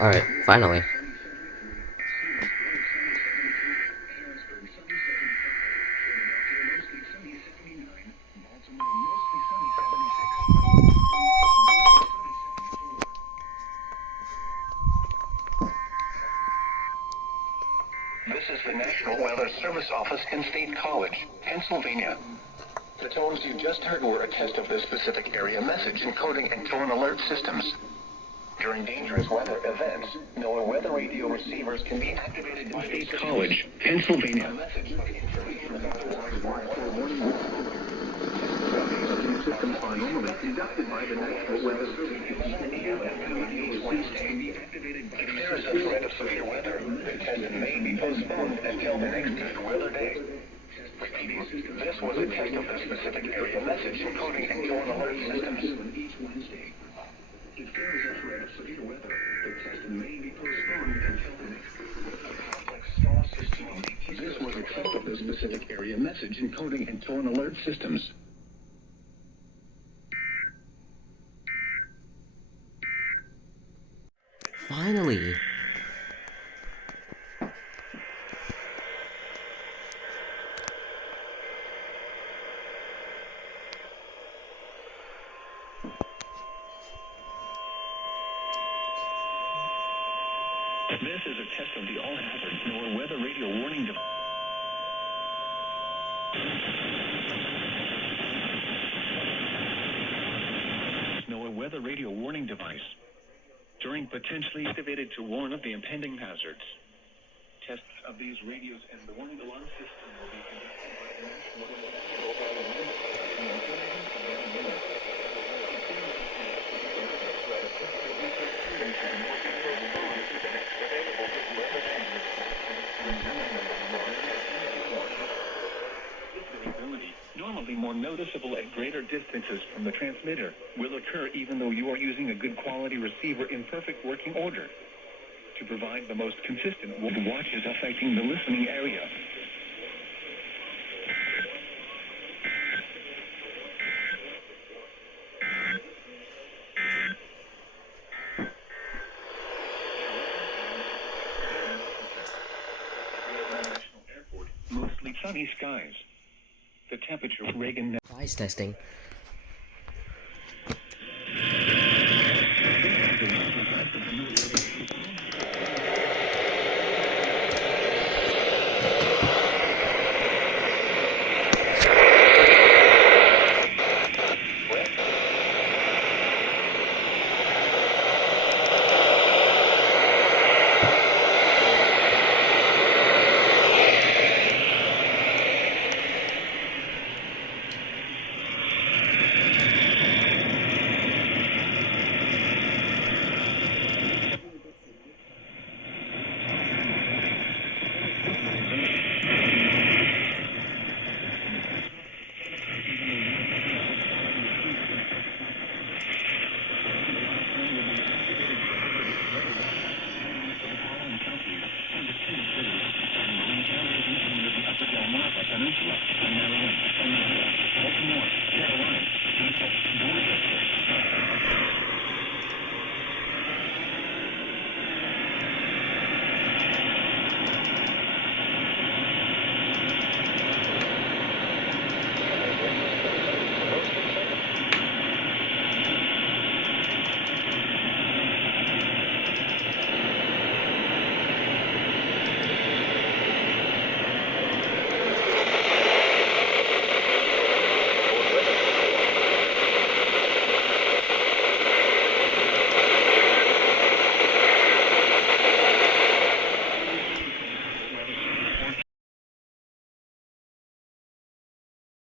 Alright, finally. This is the National Weather Service Office in State College, Pennsylvania. The tones you just heard were a test of the specific area message encoding and tone alert systems. During dangerous weather events, NOAA weather radio receivers can be activated by State College, Pennsylvania. Systems are normally conducted by the National Weather Service. If there is a threat of severe weather, the test may be postponed until the next good weather day. Repeating, this was a test of the specific area message encoding and tone alert systems. If there is a threat of severe weather, the test may be postponed until the next complex star system. This was a test of the specific area message encoding and tone alert systems. Finally! This is a test of the all-hazard NOAA weather radio warning device. NOAA weather radio warning device. During potentially activated to warn of the impending hazards. Tests of these radios and the warning alarm system will be conducted by the National Weather normally more noticeable at greater distances from the transmitter, will occur even though you are using a good quality receiver in perfect working order. To provide the most consistent watches affecting the listening area. Mostly sunny skies. The temperature, Reagan. Device testing.